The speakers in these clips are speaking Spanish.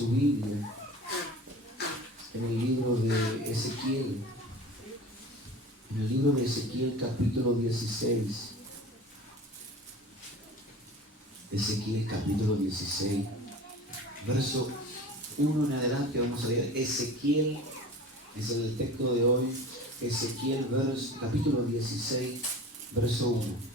su Biblia en el libro de Ezequiel. En el libro de Ezequiel capítulo 16. Ezequiel capítulo 16. Verso 1 en adelante vamos a leer. Ezequiel es el texto de hoy. Ezequiel capítulo 16, verso 1.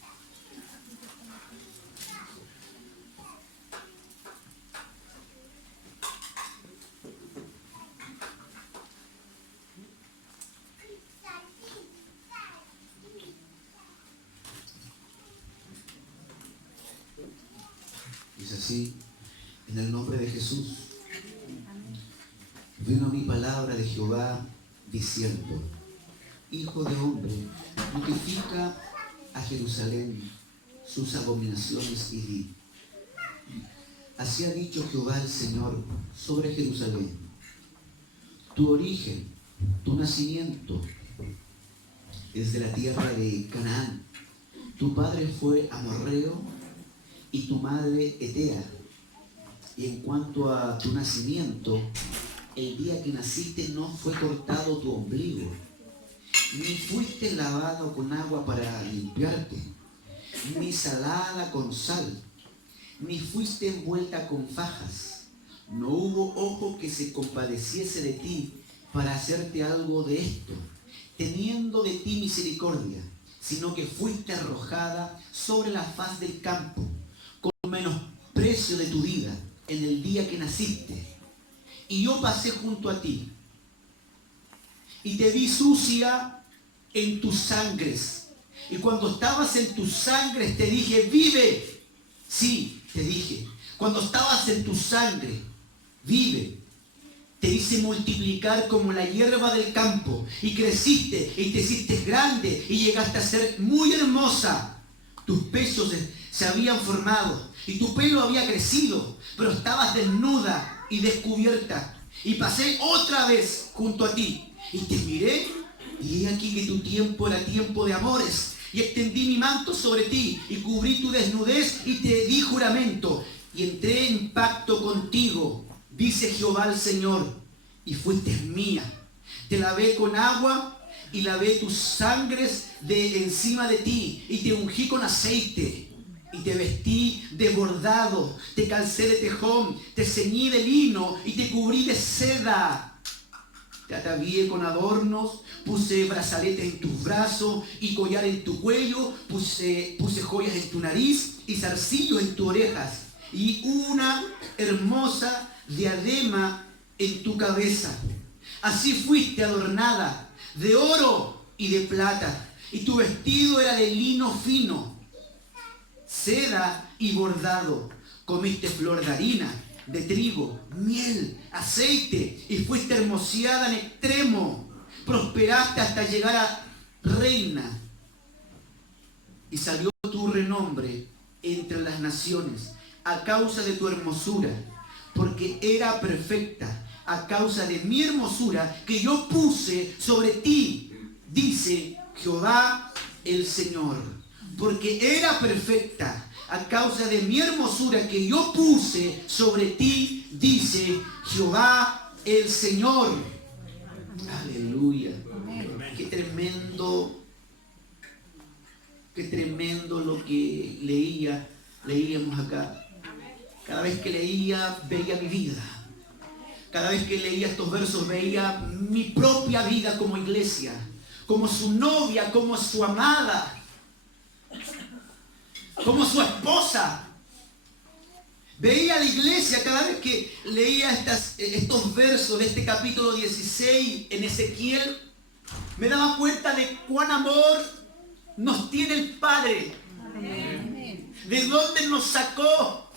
Dice así, en el nombre de Jesús. Vino mi palabra de Jehová diciendo: Hijo de hombre, notifica a Jerusalén sus abominaciones y di: así ha dicho Jehová el Señor sobre Jerusalén: tu origen, tu nacimiento es de la tierra de Canaán. Tu padre fue amorreo y tu madre etea. Y en cuanto a tu nacimiento, el día que naciste no fue cortado tu ombligo, ni fuiste lavado con agua para limpiarte, ni salada con sal, ni fuiste envuelta con fajas. No hubo ojo que se compadeciese de ti para hacerte algo de esto, teniendo de ti misericordia, sino que fuiste arrojada sobre la faz del campo, con menosprecio de tu vida en el día que naciste. Y yo pasé junto a ti, y te vi sucia en tus sangres. Y cuando estabas en tus sangres te dije: vive. Sí, te dije, cuando estabas en tu sangre, vive. Te hice multiplicar como la hierba del campo, y creciste, y te hiciste grande, y llegaste a ser muy hermosa. Tus pechos se habían formado, y tu pelo había crecido, pero estabas desnuda y descubierta. Y pasé otra vez junto a ti, y te miré, y he aquí que tu tiempo era tiempo de amores, y extendí mi manto sobre ti, y cubrí tu desnudez, y te di juramento, y entré en pacto contigo, dice Jehová el Señor, y fuiste mía. Te lavé con agua, y lavé tus sangres de encima de ti, y te ungí con aceite, y te vestí de bordado, te calcé de tejón, te ceñí de lino, y te cubrí de seda. Te atavié con adornos, puse brazaletes en tus brazos y collar en tu cuello, puse joyas en tu nariz y zarcillos en tus orejas, y una hermosa diadema en tu cabeza. Así fuiste adornada de oro y de plata, y tu vestido era de lino fino, seda y bordado. Comiste flor de harina, de trigo, miel, aceite, y fuiste hermoseada en extremo. Prosperaste hasta llegar a reina, y salió tu renombre entre las naciones a causa de tu hermosura, porque era perfecta a causa de mi hermosura que yo puse sobre ti, dice Jehová el Señor. Porque era perfecta a causa de mi hermosura que yo puse sobre ti, dice Jehová el Señor. Aleluya. Qué tremendo lo que leíamos acá. Cada vez que leía, veía mi vida. Cada vez que leía estos versos, veía mi propia vida como iglesia, como su novia, como su amada, como su esposa. Veía la iglesia cada vez que leía estos versos de este capítulo 16 en Ezequiel. Me daba cuenta de cuán amor nos tiene el Padre. Amén. De dónde nos sacó,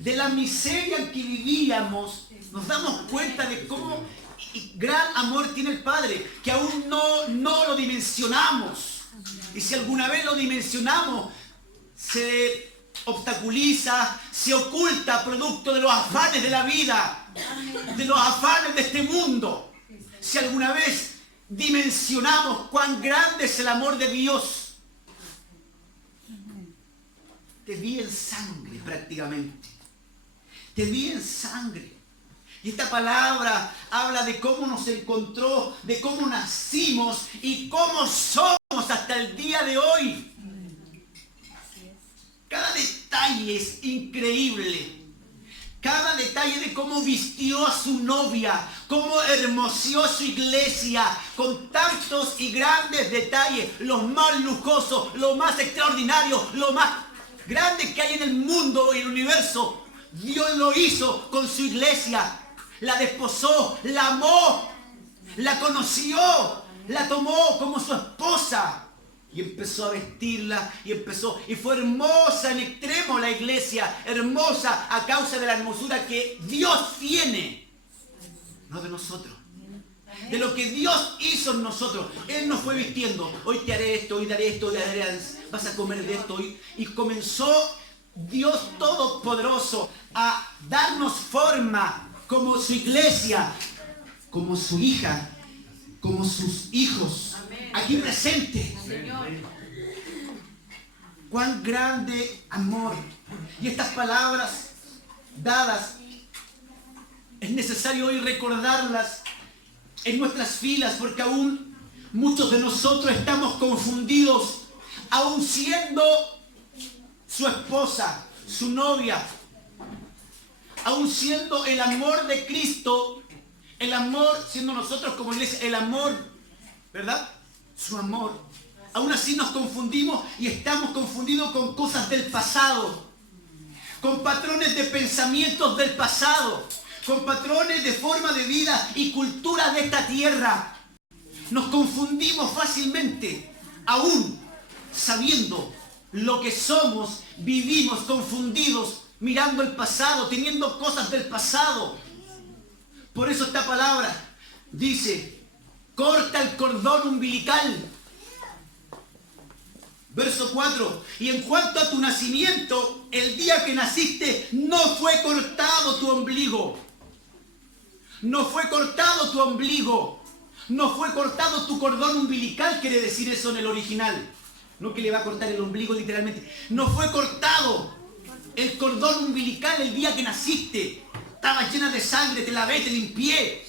de la miseria en que vivíamos. Nos damos cuenta de cómo gran amor tiene el Padre, que aún no lo dimensionamos. Y si alguna vez lo dimensionamos, se obstaculiza, se oculta producto de los afanes de la vida, de los afanes de este mundo. Si alguna vez dimensionamos cuán grande es el amor de Dios, te vi en sangre prácticamente. Te vi en sangre. Y esta palabra habla de cómo nos encontró, de cómo nacimos y cómo somos hasta el día de hoy. Cada detalle es increíble. Cada detalle de cómo vistió a su novia, cómo hermoseó su iglesia, con tantos y grandes detalles, los más lujosos, los más extraordinarios, lo más grande que hay en el mundo y el universo. Dios lo hizo con su iglesia. La desposó, la amó, la conoció, la tomó como su esposa. Y empezó a vestirla, y fue hermosa en extremo la iglesia, hermosa a causa de la hermosura que Dios tiene, no de nosotros, de lo que Dios hizo en nosotros. Él nos fue vistiendo, hoy te haré esto, hoy daré esto, vas a comer de esto, y comenzó Dios Todopoderoso a darnos forma como su iglesia, como su hija, como sus hijos. Aquí presente. Cuán grande amor. Y estas palabras dadas, es necesario hoy recordarlas en nuestras filas, porque aún muchos de nosotros estamos confundidos, aún siendo su esposa, su novia, aún siendo el amor de Cristo, el amor, siendo nosotros como iglesia, el amor, ¿verdad? Su amor. Aún así nos confundimos y estamos confundidos con cosas del pasado, con patrones de pensamientos del pasado, con patrones de forma de vida y cultura de esta tierra. Nos confundimos fácilmente, aún sabiendo lo que somos, vivimos confundidos, mirando el pasado, teniendo cosas del pasado. Por eso esta palabra dice: corta el cordón umbilical. Verso 4. Y en cuanto a tu nacimiento, el día que naciste, no fue cortado tu ombligo. No fue cortado tu ombligo. No fue cortado tu cordón umbilical, quiere decir eso en el original. No que le va a cortar el ombligo literalmente. No fue cortado el cordón umbilical el día que naciste. Estaba llena de sangre, te lavé, te limpié.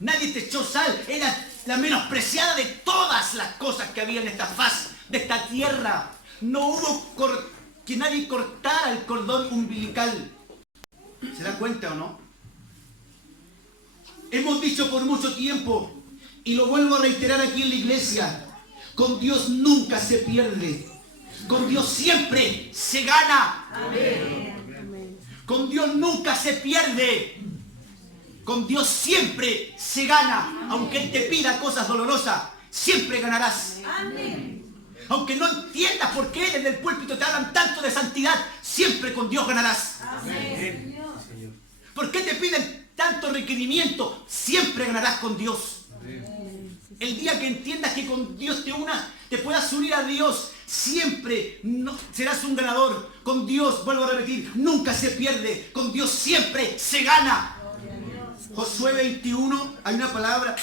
Nadie te echó sal. Era la menospreciada de todas las cosas que había en esta faz de esta tierra. No hubo que nadie cortara el cordón umbilical. ¿Se da cuenta o no? Hemos dicho por mucho tiempo, y lo vuelvo a reiterar aquí en la iglesia: con Dios nunca se pierde. Con Dios siempre se gana. Amén. Con Dios nunca se pierde. Con Dios siempre se gana. Aunque Él te pida cosas dolorosas, siempre ganarás. Amén. Aunque no entiendas por qué desde el púlpito te hablan tanto de santidad, siempre con Dios ganarás. Amén. ¿Por qué te piden tanto requerimiento? Siempre ganarás con Dios. Amén. El día que entiendas que con Dios te puedas unir a Dios, siempre serás un ganador. Con Dios, vuelvo a repetir, nunca se pierde. Con Dios siempre se gana. Josué 21, hay una palabra.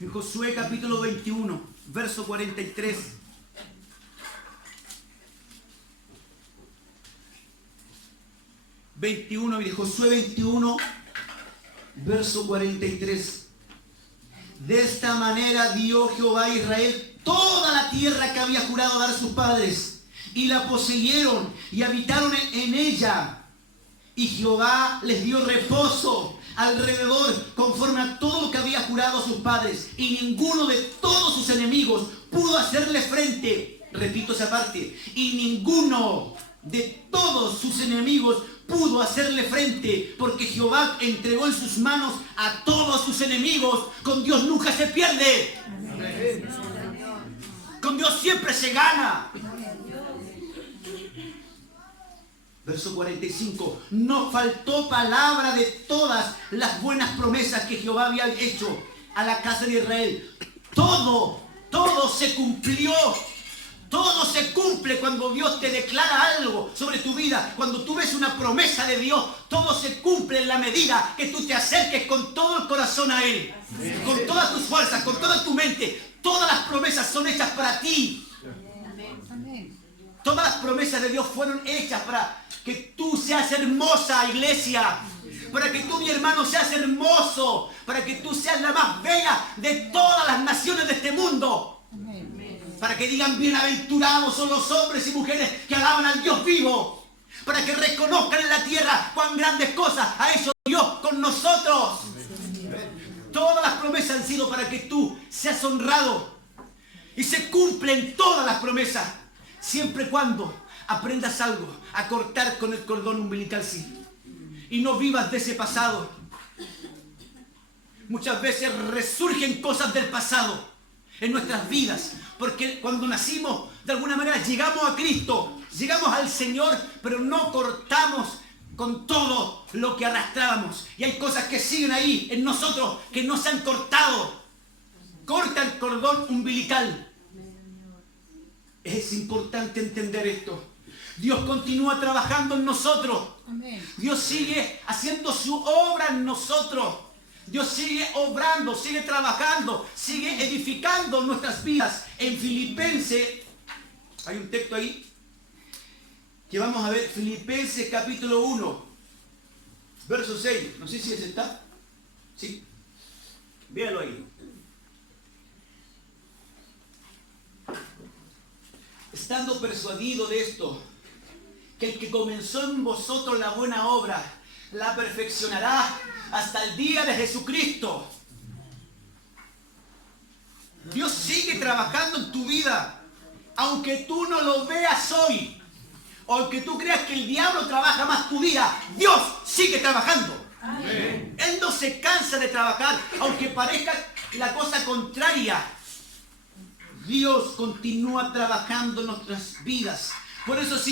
En Josué capítulo 21, verso 43. Mire, Josué 21, verso 43. De esta manera dio Jehová a Israel toda la tierra que había jurado dar a sus padres, y la poseyeron y habitaron en ella. Y Jehová les dio reposo alrededor conforme a todo lo que había jurado a sus padres, y ninguno de todos sus enemigos pudo hacerle frente. Repito esa parte: y ninguno de todos sus enemigos pudo hacerle frente, porque Jehová entregó en sus manos a todos sus enemigos. Con Dios nunca se pierde. Amén. Con Dios siempre se gana. Verso 45. No faltó palabra de todas las buenas promesas que Jehová había hecho a la casa de Israel. Todo se cumplió. Todo se cumple cuando Dios te declara algo sobre tu vida. Cuando tú ves una promesa de Dios, todo se cumple en la medida que tú te acerques con todo el corazón a Él. Amén. Con todas tus fuerzas, con toda tu mente. Todas las promesas son hechas para ti. Amén. Todas las promesas de Dios fueron hechas que tú seas hermosa, iglesia. Para que tú, mi hermano, seas hermoso. Para que tú seas la más bella de todas las naciones de este mundo. Para que digan, bienaventurados son los hombres y mujeres que alaban al Dios vivo. Para que reconozcan en la tierra cuán grandes cosas ha hecho Dios con nosotros. Todas las promesas han sido para que tú seas honrado. Y se cumplen todas las promesas. Siempre y cuando aprendas algo a cortar con el cordón umbilical, sí. Y no vivas de ese pasado. Muchas veces resurgen cosas del pasado en nuestras vidas. Porque cuando nacimos, de alguna manera llegamos a Cristo, llegamos al Señor, pero no cortamos con todo lo que arrastrábamos. Y hay cosas que siguen ahí en nosotros que no se han cortado. Corta el cordón umbilical. Es importante entender esto. Dios continúa trabajando en nosotros. Dios sigue haciendo su obra en nosotros. Dios sigue obrando, sigue trabajando, sigue edificando nuestras vidas. En Filipenses, hay un texto ahí que vamos a ver, Filipenses capítulo 1, verso 6. No sé si ese está. ¿Sí? Véalo ahí. Estando persuadido de esto, que el que comenzó en vosotros la buena obra, la perfeccionará hasta el día de Jesucristo. Dios sigue trabajando en tu vida, aunque tú no lo veas hoy, aunque tú creas que el diablo trabaja más tu vida, Dios sigue trabajando. Amén. Él no se cansa de trabajar, aunque parezca la cosa contraria. Dios continúa trabajando en nuestras vidas. Por eso es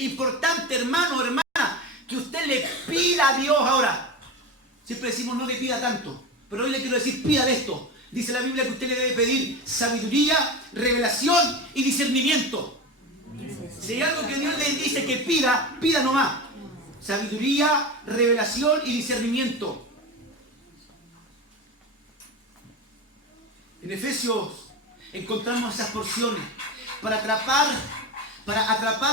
importante, hermano, hermana, que usted le pida a Dios ahora. Siempre decimos no le pida tanto, pero hoy le quiero decir, pida de esto. Dice la Biblia que usted le debe pedir sabiduría, revelación y discernimiento. Si hay algo que Dios le dice que pida, pida nomás. Sabiduría, revelación y discernimiento. En Efesios encontramos esas porciones para atrapar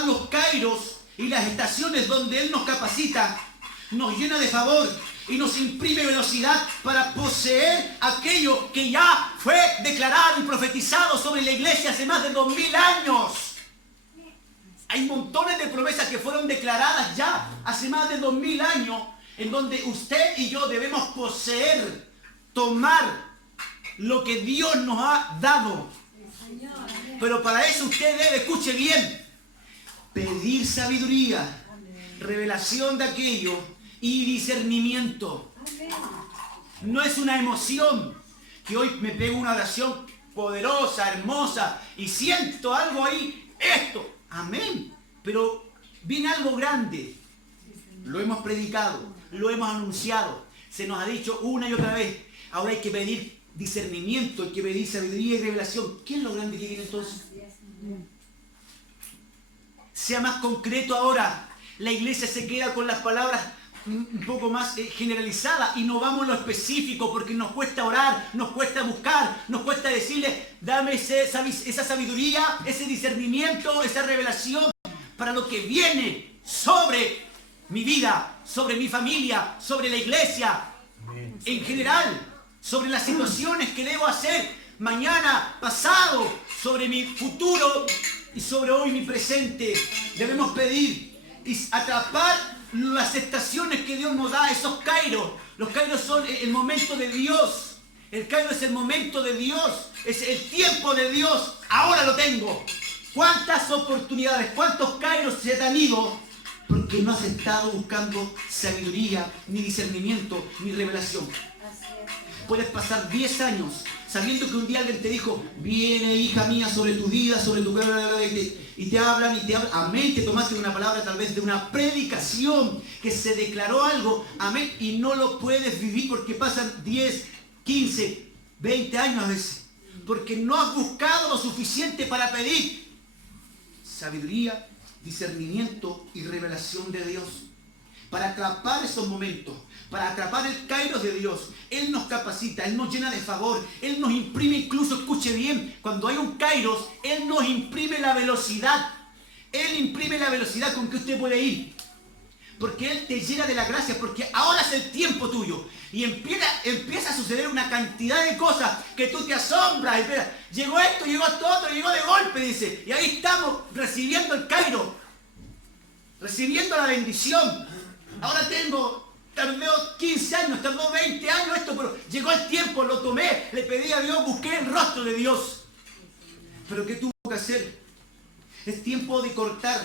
los kairos y las estaciones donde Él nos capacita, nos llena de favor y nos imprime velocidad para poseer aquello que ya fue declarado y profetizado sobre la iglesia hace más de 2000 años. Hay montones de promesas que fueron declaradas ya hace más de 2000 años, en donde usted y yo debemos poseer, tomar lo que Dios nos ha dado. Pero para eso usted debe, escuche bien, pedir sabiduría, revelación de aquello y discernimiento. No es una emoción que hoy me pego una oración poderosa, hermosa y siento algo ahí, esto, amén. Pero viene algo grande. Lo hemos predicado, lo hemos anunciado, se nos ha dicho una y otra vez. Ahora hay que pedir discernimiento, hay que pedir sabiduría y revelación. ¿Qué es lo grande que viene entonces? Sea más concreto ahora. La iglesia se queda con las palabras un poco más generalizadas y no vamos a lo específico porque nos cuesta orar, nos cuesta buscar, nos cuesta decirle, dame esa sabiduría, ese discernimiento, esa revelación para lo que viene sobre mi vida, sobre mi familia, sobre la iglesia, en general, sobre las situaciones que debo hacer mañana, pasado, sobre mi futuro y sobre hoy mi presente. Debemos pedir y atrapar las estaciones que Dios nos da, esos kairos. Los kairos son el momento de Dios. El kairo es el momento de Dios, es el tiempo de Dios. Ahora lo tengo. ¿Cuántas oportunidades, cuántos kairos se te han ido porque no has estado buscando sabiduría, ni discernimiento, ni revelación? Puedes pasar 10 años sabiendo que un día alguien te dijo, viene hija mía sobre tu vida, sobre tu y te hablan, amén, te tomaste una palabra tal vez de una predicación que se declaró algo, amén, y no lo puedes vivir porque pasan 10, 15, 20 años a veces, porque no has buscado lo suficiente para pedir sabiduría, discernimiento y revelación de Dios, para atrapar esos momentos, para atrapar el kairos de Dios. Él nos capacita, Él nos llena de favor, Él nos imprime, incluso, escuche bien, cuando hay un kairos, Él nos imprime la velocidad. Él imprime la velocidad con que usted puede ir. porque Él te llena de la gracia, porque ahora es el tiempo tuyo. Y empieza a suceder una cantidad de cosas que tú te asombras. Llegó esto, llegó esto otro, llegó de golpe, dice. Y ahí estamos recibiendo el Cairo, recibiendo la bendición. Ahora tardó 15 años, tardó 20 años esto, pero llegó el tiempo, lo tomé, le pedí a Dios, busqué el rostro de Dios. Pero ¿qué tuvo que hacer? Es tiempo de cortar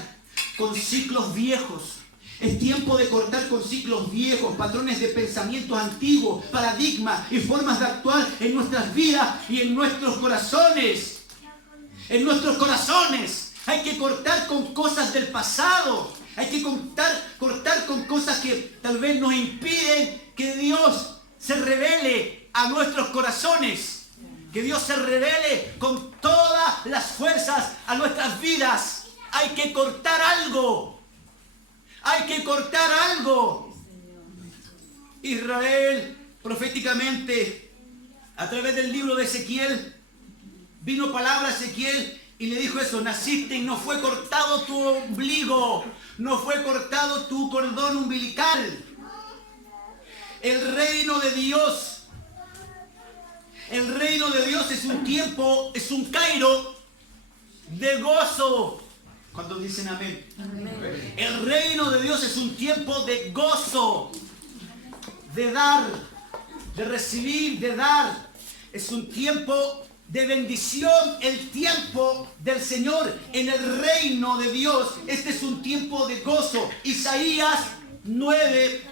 con ciclos viejos. Es tiempo de cortar con ciclos viejos, patrones de pensamientos antiguos, paradigmas y formas de actuar en nuestras vidas y en nuestros corazones. En nuestros corazones hay que cortar con cosas del pasado. Hay que cortar con cosas que tal vez nos impiden que Dios se revele a nuestros corazones. Que Dios se revele con todas las fuerzas a nuestras vidas. Hay que cortar algo. Hay que cortar algo. Israel, proféticamente, a través del libro de Ezequiel, vino palabra a Ezequiel y le dijo eso: naciste y no fue cortado tu ombligo, no fue cortado tu cordón umbilical. El reino de Dios es un tiempo, es un Cairo de gozo. ¿Cuántos dicen amén? Amén. El reino de Dios es un tiempo de gozo, de dar, de recibir, de dar. Es un tiempo de bendición, el tiempo del Señor en el reino de Dios. Este es un tiempo de gozo. Isaías 9,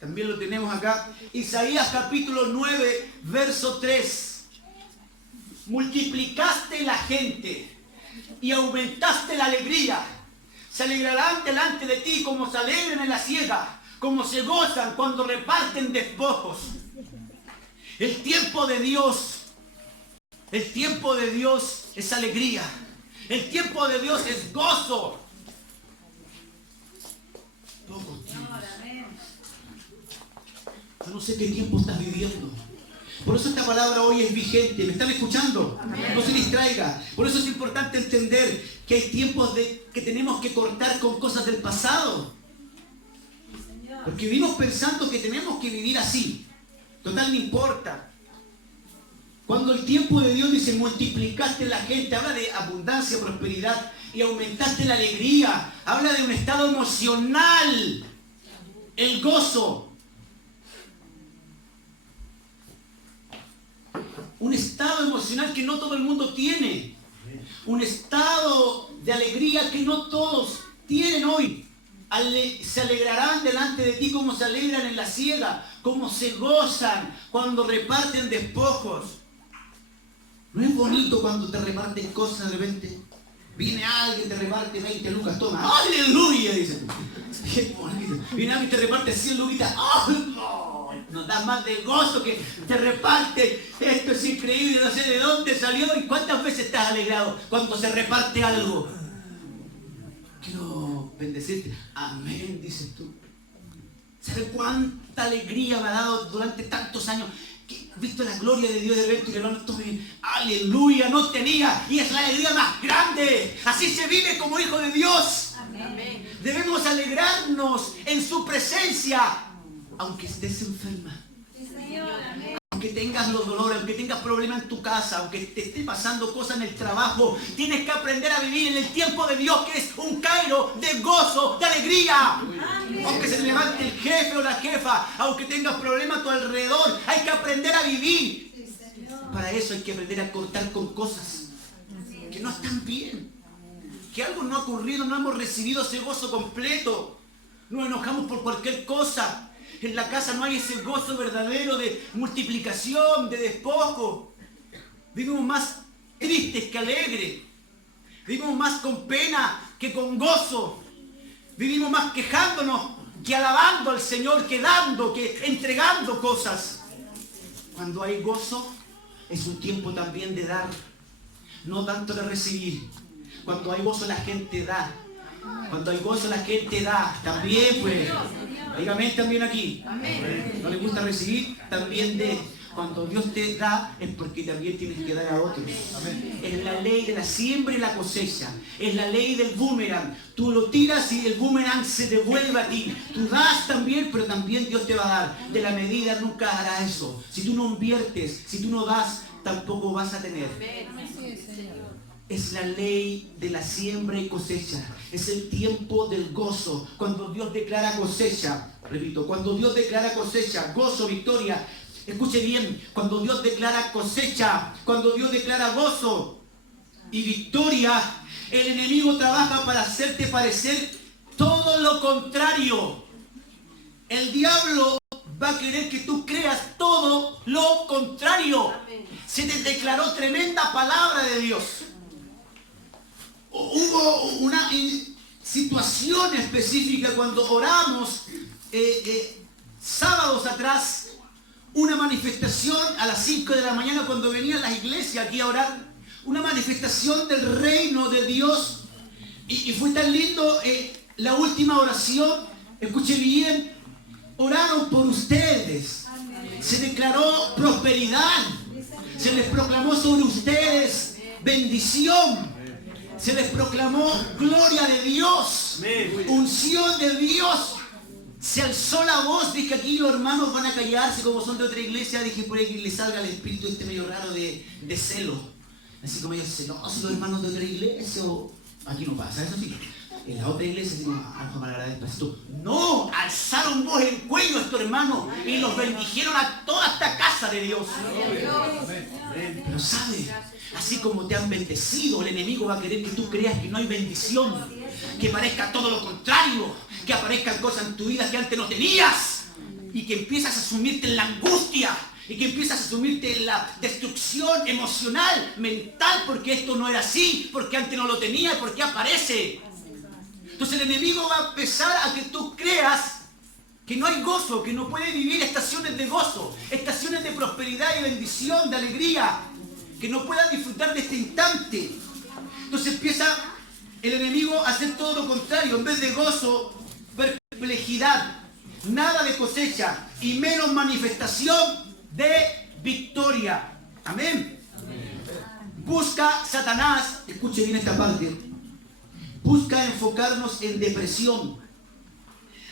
también lo tenemos acá. Isaías capítulo 9, verso 3. Multiplicaste la gente y aumentaste la alegría. Se alegrarán delante de ti como se alegran en la siega, como se gozan cuando reparten despojos. El tiempo de Dios es alegría. El tiempo de Dios es gozo. Yo no sé qué tiempo estás viviendo. Por eso esta palabra hoy es vigente. ¿Me están escuchando? Amén. No se distraiga. Por eso es importante entender que hay tiempos que tenemos que cortar con cosas del pasado. Porque vivimos pensando que tenemos que vivir así. Total, no importa. Cuando el tiempo de Dios dice multiplicaste la gente, habla de abundancia, prosperidad y aumentaste la alegría. Habla de un estado emocional. El gozo. Un estado emocional que no todo el mundo tiene. Un estado de alegría que no todos tienen hoy. Se alegrarán delante de ti como se alegran en la siega, como se gozan cuando reparten despojos. ¿No es bonito cuando te reparten cosas de repente? Viene alguien, te reparte 20 lucas, toma. ¡Aleluya! Dice. Viene alguien, te reparte 100 luquitas. ¡Oh! Nos da más de gozo que te reparte. Esto es increíble, no sé de dónde salió y cuántas veces estás alegrado cuando se reparte algo. Quiero bendecirte. Amén, dices tú. ¿Sabes cuánta alegría me ha dado durante tantos años? Que he visto la gloria de Dios de repente y el hermano tome, aleluya, no tenía. Y es la alegría más grande. Así se vive como hijo de Dios. Amén. Debemos alegrarnos en su presencia. Aunque estés enferma, aunque tengas los dolores, aunque tengas problemas en tu casa, aunque te esté pasando cosas en el trabajo, tienes que aprender a vivir en el tiempo de Dios, que es un Cairo de gozo, de alegría. Amén. Aunque se levante el jefe o la jefa, aunque tengas problemas a tu alrededor, hay que aprender a vivir. Para eso hay que aprender a cortar con cosas que no están bien, que algo no ha ocurrido, no hemos recibido ese gozo completo, nos enojamos por cualquier cosa. En la casa no hay ese gozo verdadero de multiplicación, de despojo. Vivimos más tristes que alegres. Vivimos más con pena que con gozo. Vivimos más quejándonos que alabando al Señor, que dando, que entregando cosas. Cuando hay gozo, es un tiempo también de dar, no tanto de recibir. Cuando hay gozo, la gente da. Cuando hay gozo, la gente da. También, pues. Dígame también aquí. Amén. ¿No le gusta recibir? También de. Cuando Dios te da es porque también tienes que dar a otros. Es la ley de la siembra y la cosecha. Es la ley del boomerang. Tú lo tiras y el boomerang se devuelve a ti. Tú das también, pero también Dios te va a dar. De la medida nunca hará eso. Si tú no inviertes, si tú no das, tampoco vas a tener. Es la ley de la siembra y cosecha. Es el tiempo del gozo. Cuando Dios declara cosecha, repito, cuando Dios declara cosecha, gozo, victoria. Escuche bien, cuando Dios declara cosecha, cuando Dios declara gozo y victoria, el enemigo trabaja para hacerte parecer todo lo contrario. El diablo va a querer que tú creas todo lo contrario. Se te declaró tremenda palabra de Dios. Hubo una situación específica cuando oramos sábados atrás, una manifestación a las 5 de la mañana cuando venían las iglesias aquí a orar, una manifestación del reino de Dios, y fue tan lindo la última oración. Escuche bien, oraron por ustedes, se declaró prosperidad, se les proclamó sobre ustedes bendición, se les proclamó gloria de Dios, unción de Dios. Se alzó la voz. Dije, aquí los hermanos van a callarse como son de otra iglesia. Dije, por ahí que les salga el espíritu este medio raro de celo. Así como ellos celosos los hermanos de otra iglesia. Aquí no pasa, eso sí. En la otra iglesia decimos, no, alzaron voz en cuello estos hermanos y los bendijeron a toda esta casa de Dios. Pero sabe, así como te han bendecido, el enemigo va a querer que tú creas que no hay bendición, que parezca todo lo contrario, que aparezcan cosas en tu vida que antes no tenías, y que empiezas a sumirte en la angustia, y que empiezas a sumirte en la destrucción emocional, mental, porque esto no era así, porque antes no lo tenía y porque aparece. Entonces el enemigo va a empezar a que tú creas que no hay gozo, que no puedes vivir estaciones de gozo, estaciones de prosperidad y bendición, de alegría, que no puedas disfrutar de este instante. Entonces empieza el enemigo a hacer todo lo contrario. En vez de gozo, perplejidad, nada de cosecha y menos manifestación de victoria. Amén. Busca Satanás, escuche bien esta parte, busca enfocarnos en depresión.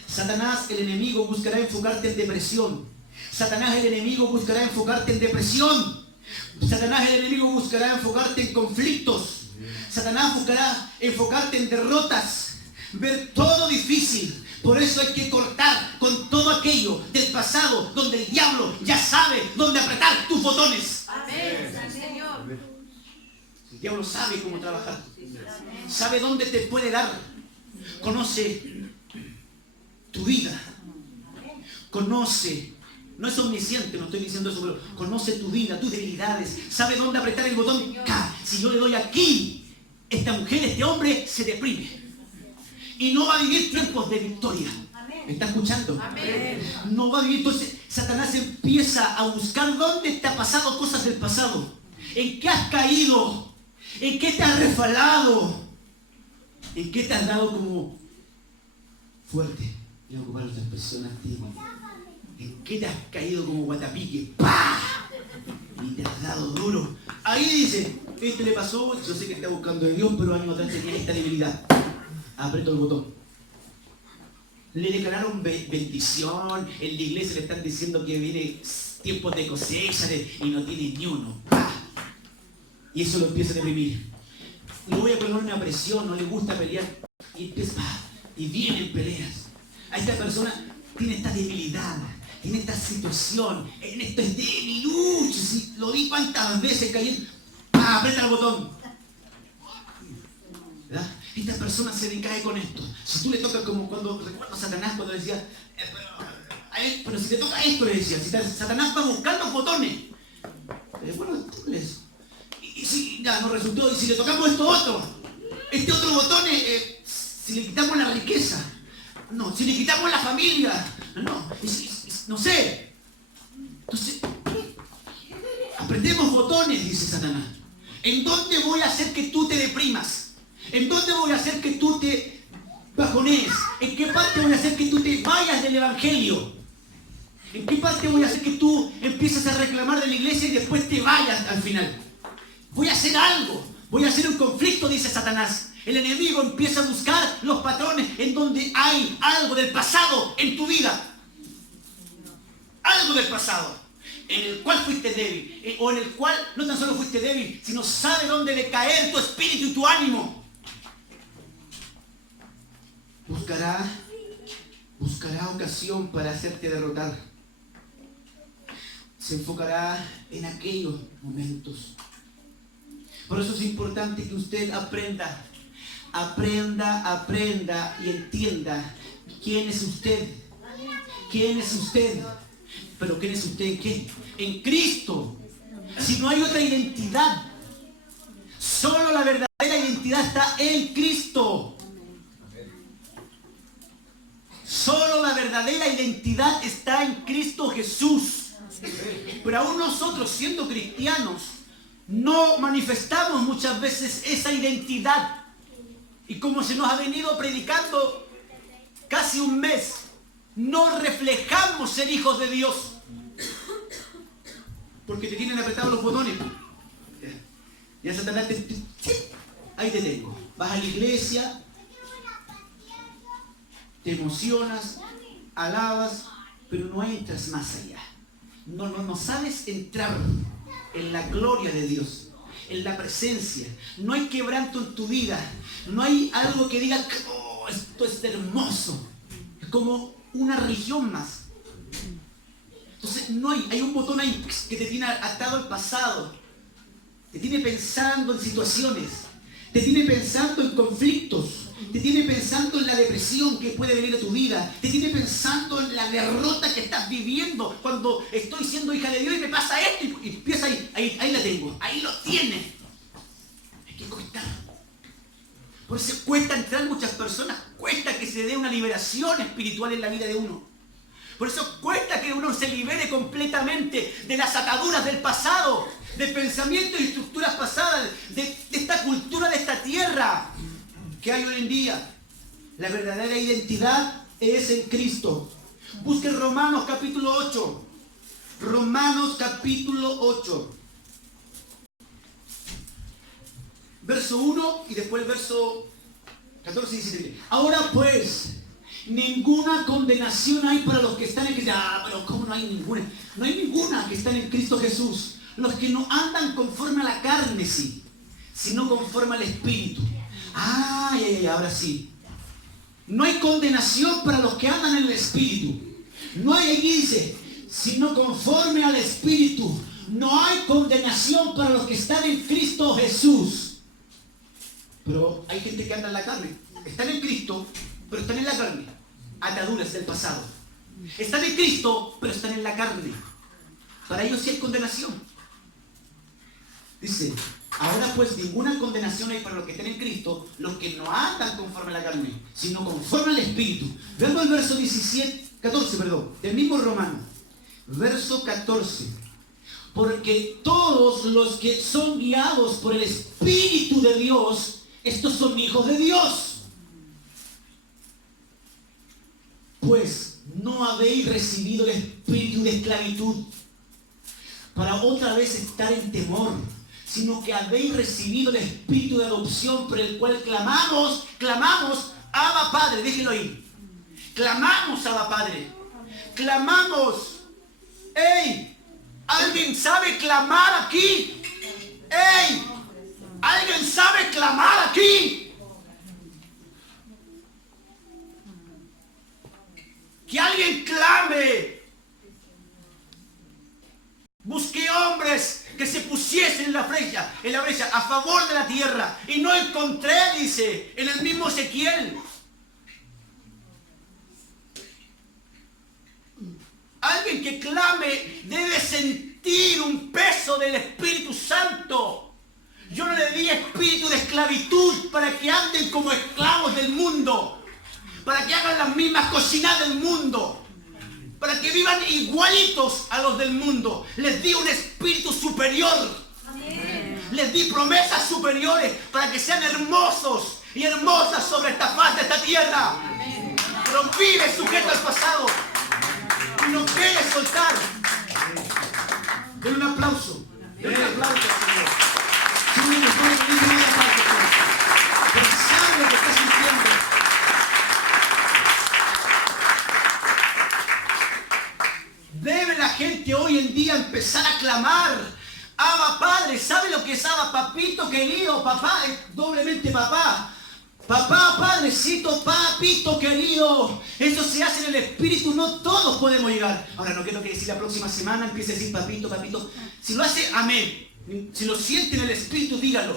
Satanás, el enemigo, buscará enfocarte en depresión. Satanás, el enemigo, buscará enfocarte en depresión. Satanás, el enemigo, buscará enfocarte en conflictos. Satanás buscará enfocarte en derrotas, ver todo difícil. Por eso hay que cortar con todo aquello del pasado donde el diablo ya sabe dónde apretar tus botones. Amén, Señor. El diablo sabe cómo trabajar, sabe dónde te puede dar. Conoce tu vida, conoce, no es omnisciente, no estoy diciendo eso, pero conoce tu vida, tus debilidades, sabe dónde apretar el botón. Si yo le doy aquí, esta mujer, este hombre se deprime y no va a vivir tiempos de victoria. ¿Me está escuchando? Amén. No va a vivir. Entonces Satanás empieza a buscar dónde te ha pasado cosas del pasado, en qué has caído, en qué te has resbalado, en qué te has dado como fuerte. Voy a ocupar otra expresión antigua. ¿En qué te has caído como guatapique? ¡Pah! Y te has dado duro. Ahí dice, este le pasó, yo sé que está buscando de Dios, pero años atrás tenía esta debilidad. Aprieto el botón. Le declararon bendición, en la iglesia le están diciendo que viene tiempos de cosecha y no tiene ni uno. ¡Pah! Y eso lo empieza a deprimir. Le voy a poner una presión, no le gusta pelear. Y empieza, y vienen peleas. A esta persona tiene esta debilidad, tiene esta situación, en esto es debilucho. Si lo vi cuántas veces cayendo, aprieta el botón. ¿Verdad? Esta persona se decae con esto. Si tú le tocas como cuando, recuerdo a Satanás cuando decía, pero si te toca esto, le decía, si Satanás va buscando botones. Bueno, tú lees. Y si ya no resultó, y si le tocamos esto otro, este otro botón, si le quitamos la riqueza, no, si le quitamos la familia, no sé. Entonces, apretemos botones, dice Satanás. ¿En dónde voy a hacer que tú te deprimas? ¿En dónde voy a hacer que tú te bajonees? ¿En qué parte voy a hacer que tú te vayas del evangelio? ¿En qué parte voy a hacer que tú empieces a reclamar de la iglesia y después te vayas al final? Voy a hacer algo. Voy a hacer un conflicto, dice Satanás. El enemigo empieza a buscar los patrones en donde hay algo del pasado en tu vida. Algo del pasado en el cual fuiste débil, o en el cual no tan solo fuiste débil, sino sabe dónde decaer tu espíritu y tu ánimo. Buscará ocasión para hacerte derrotar. Se enfocará en aquellos momentos. Por eso es importante que usted aprenda y entienda quién es usted. ¿Quién es usted? ¿Pero quién es usted en qué? En Cristo. Si no hay otra identidad, solo la verdadera identidad está en Cristo. Solo la verdadera identidad está en Cristo Jesús. Pero aún nosotros, siendo cristianos, no manifestamos muchas veces esa identidad. Y como se nos ha venido predicando casi un mes, no reflejamos ser hijos de Dios. Porque te tienen apretados los botones. Ya Satanás ahí te tengo. Vas a la iglesia, te emocionas, alabas, pero no entras más allá. No sabes entrar en la gloria de Dios, en la presencia. No hay quebranto en tu vida. No hay algo que diga, oh, esto es hermoso. Es como una religión más. Entonces no hay un botón ahí que te tiene atado al pasado. Te tiene pensando en situaciones. Te tiene pensando en conflictos. Te tiene pensando en la depresión que puede venir a tu vida. Te tiene pensando en la derrota que estás viviendo. Cuando estoy siendo hija de Dios y me pasa esto. Y empieza ahí la tengo. Ahí lo tiene. Hay que cortar. Por eso cuesta entrar muchas personas. Cuesta que se dé una liberación espiritual en la vida de uno. Por eso cuesta que uno se libere completamente de las ataduras del pasado. De pensamientos y estructuras pasadas. De esta cultura de esta tierra que hay hoy en día. La verdadera identidad es en Cristo. Busquen Romanos capítulo 8. Romanos capítulo 8. Verso 1 y después el verso 14 y 17. Ahora pues, ninguna condenación hay para los que están en Cristo. Pero ¿cómo no hay ninguna? No hay ninguna que están en Cristo Jesús. Los que no andan conforme a la carne, sí, sino conforme al Espíritu. Ahora sí. No hay condenación para los que andan en el Espíritu. No hay, aquí dice, sino conforme al Espíritu. No hay condenación para los que están en Cristo Jesús. Pero hay gente que anda en la carne. Están en Cristo, pero están en la carne. Ataduras del pasado. Están en Cristo, pero están en la carne. Para ellos sí hay condenación. Dice, ahora pues ninguna condenación hay para los que están en Cristo, los que no andan conforme a la carne, sino conforme al Espíritu. Veamos el verso 14, del mismo Romano. Verso 14. Porque todos los que son guiados por el Espíritu de Dios, estos son hijos de Dios. Pues no habéis recibido el espíritu de esclavitud para otra vez estar en temor, sino que habéis recibido el espíritu de adopción por el cual clamamos, Abba Padre, déjenlo ahí. Clamamos, Abba Padre. Clamamos. ¡Ey! ¿Alguien sabe clamar aquí? ¡Ey! ¿Alguien sabe clamar aquí? Que alguien clame. Busqué hombres que se pusiesen en la brecha a favor de la tierra, y no encontré, dice, en el mismo Ezequiel. Alguien que clame debe sentir un peso del Espíritu Santo. Yo no le di espíritu de esclavitud para que anden como esclavos del mundo, para que hagan las mismas cocinadas del mundo, para que vivan igualitos a los del mundo. Les di un espíritu superior. Amén. Les di promesas superiores para que sean hermosos y hermosas sobre esta faz de esta tierra. Amén. Pero vive sujeto al pasado. Y no quieres gente hoy en día empezar a clamar, Abba Padre. ¿Sabe lo que es Abba, papito querido? Papá, doblemente papá. Papá, padrecito, papito querido. Eso se hace en el espíritu, no todos podemos llegar. Ahora no quiero que decir la próxima semana empiece a decir papito, papito. Si lo hace, amén. Si lo siente en el espíritu, dígalo.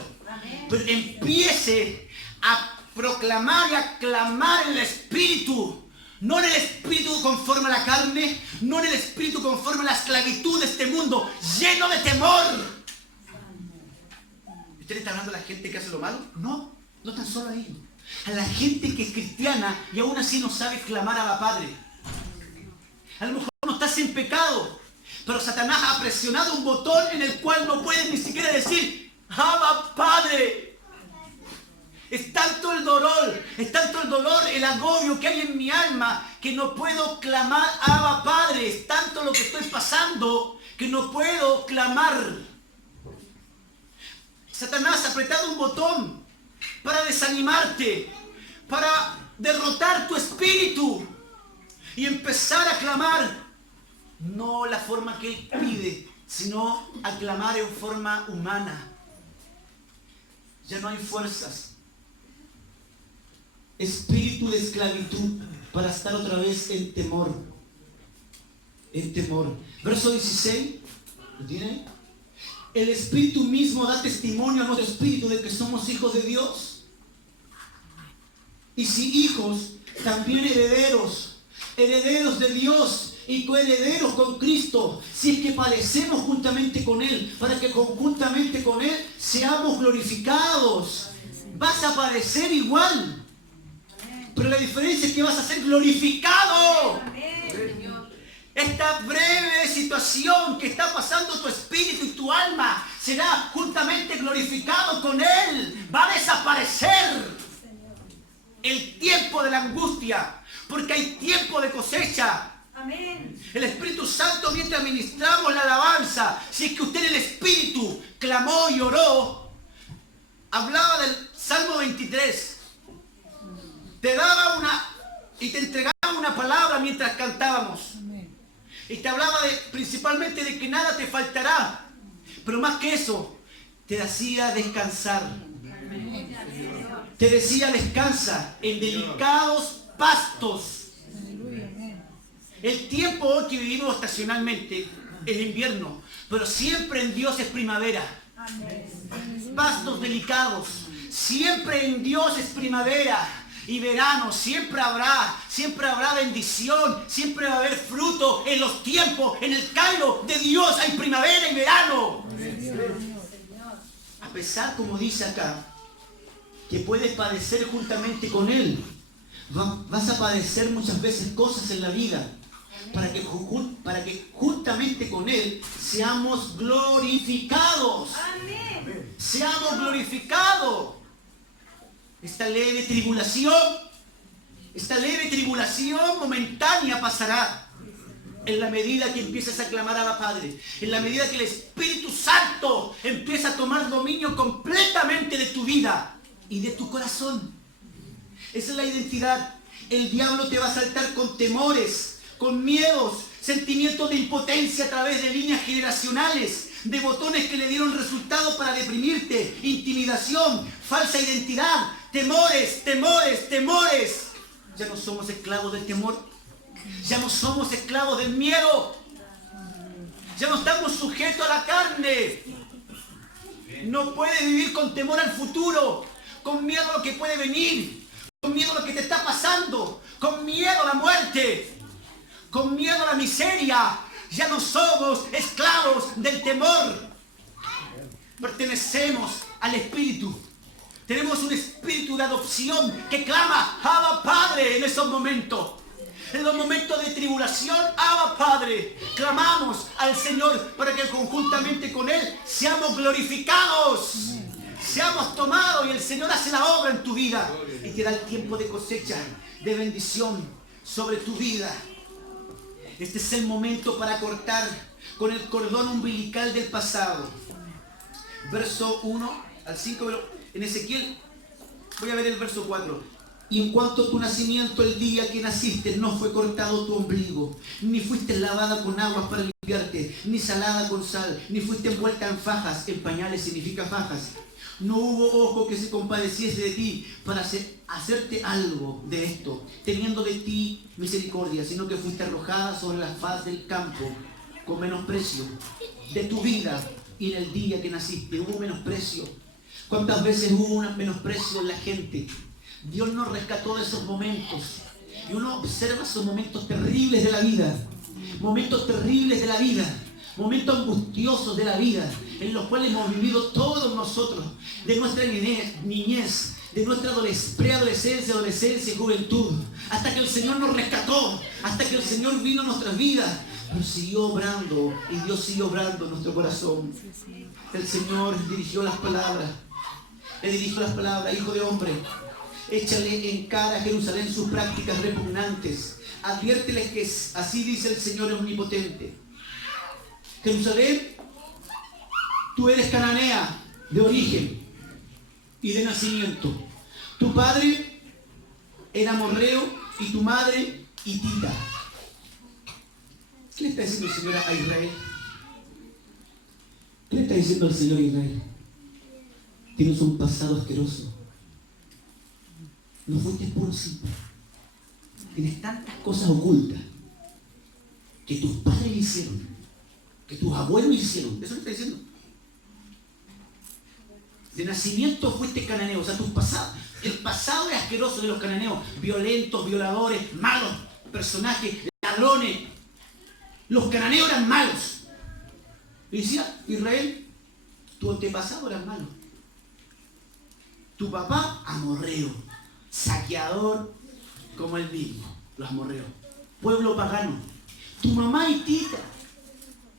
Pero empiece a proclamar y a clamar en el espíritu. No en el espíritu conforme a la carne, no en el espíritu conforme a la esclavitud de este mundo, lleno de temor. ¿Usted está hablando a la gente que hace lo malo? No, no tan solo ahí. A la gente que es cristiana y aún así no sabe clamar a la Padre. A lo mejor no estás en pecado, pero Satanás ha presionado un botón en el cual no puedes ni siquiera decir, Abba Padre. Es tanto el dolor, el agobio que hay en mi alma, que no puedo clamar Abba Padre. Es tanto lo que estoy pasando que no puedo clamar. Satanás ha apretado un botón para desanimarte, para derrotar tu espíritu y empezar a clamar, no la forma que él pide, sino a clamar en forma humana. Ya no hay fuerzas. Espíritu de esclavitud para estar otra vez en temor. En temor. Verso 16. ¿Lo tiene? El Espíritu mismo da testimonio a nuestro espíritu de que somos hijos de Dios. Y si hijos, también herederos. Herederos de Dios y coherederos con Cristo. Si es que padecemos juntamente con Él, para que conjuntamente con Él seamos glorificados. Vas a padecer igual. Pero la diferencia es que vas a ser glorificado. Esta breve situación que está pasando tu espíritu y tu alma será juntamente glorificado con Él. Va a desaparecer el tiempo de la angustia, porque hay tiempo de cosecha. El Espíritu Santo, mientras ministramos la alabanza, si es que usted en el espíritu clamó y oró, hablaba del Salmo 23. Te daba y te entregaba una palabra mientras cantábamos. Y te hablaba principalmente de que nada te faltará. Pero más que eso, te hacía descansar. Te decía descansa en delicados pastos. El tiempo hoy que vivimos estacionalmente es invierno, pero siempre en Dios es primavera. Pastos delicados. Siempre en Dios es primavera. Y verano, siempre habrá bendición, siempre va a haber fruto en los tiempos, en el Cairo de Dios hay primavera y verano. A pesar, como dice acá, que puedes padecer juntamente con Él, vas a padecer muchas veces cosas en la vida, para que juntamente con Él seamos glorificados. Seamos glorificados. Esta leve tribulación momentánea pasará en la medida que empiezas a clamar a la Padre, en la medida que el Espíritu Santo empieza a tomar dominio completamente de tu vida y de tu corazón. Esa es la identidad. El diablo te va a asaltar con temores, con miedos, sentimientos de impotencia a través de líneas generacionales, de botones que le dieron resultado para deprimirte, intimidación, falsa identidad, temores. Ya no somos esclavos del temor, ya no somos esclavos del miedo, ya no estamos sujetos a la carne. No puedes vivir con temor al futuro, con miedo a lo que puede venir, con miedo a lo que te está pasando, con miedo a la muerte, con miedo a la miseria. Ya no somos esclavos del temor. Pertenecemos al Espíritu. Tenemos un espíritu de adopción que clama, Abba Padre, en esos momentos. En los momentos de tribulación, Abba Padre, clamamos al Señor para que conjuntamente con Él seamos glorificados. Seamos tomados y el Señor hace la obra en tu vida y te da el tiempo de cosecha, de bendición sobre tu vida. Este es el momento para cortar con el cordón umbilical del pasado. Verso 1 al 5, en Ezequiel, voy a ver el verso 4. Y en cuanto a tu nacimiento, el día que naciste, no fue cortado tu ombligo, ni fuiste lavada con agua para limpiar limpiarte, ni salada con sal, ni fuiste envuelta en fajas, en pañales significa fajas. No hubo ojo que se compadeciese de ti para hacerte algo de esto, teniendo de ti misericordia, sino que fuiste arrojada sobre la faz del campo con menosprecio de tu vida. Y en el día que naciste hubo menosprecio. ¿Cuántas veces hubo un menosprecio en la gente? Dios nos rescató de esos momentos. Y uno observa esos momentos terribles de la vida. Momentos terribles de la vida. Momentos angustiosos de la vida, en los cuales hemos vivido todos nosotros, de nuestra niñez, de nuestra preadolescencia, adolescencia y juventud, hasta que el Señor nos rescató, hasta que el Señor vino a nuestras vidas, pero siguió obrando, y Dios siguió obrando en nuestro corazón. El Señor dirigió las palabras, le dirigió las palabras: hijo de hombre, échale en cara a Jerusalén sus prácticas repugnantes, adviérteles que así dice el Señor omnipotente. Jerusalén, tú eres cananea de origen y de nacimiento. Tu padre era amorreo y tu madre hitita. ¿Qué le está diciendo el Señor a Israel? ¿Qué le está diciendo el Señor a Israel? Tienes un pasado asqueroso. No fuiste puro simple. Tienes tantas cosas ocultas que tus padres hicieron, que tus abuelos hicieron. Eso le está diciendo. De nacimiento fuiste cananeo. O sea, el pasado es asqueroso de los cananeos. Violentos, violadores, malos personajes, ladrones. Los cananeos eran malos. Y decía Israel, tu antepasado era malo. Tu papá, amorreo, saqueador como el mismo, los amorreos. Pueblo pagano. Tu mamá hitita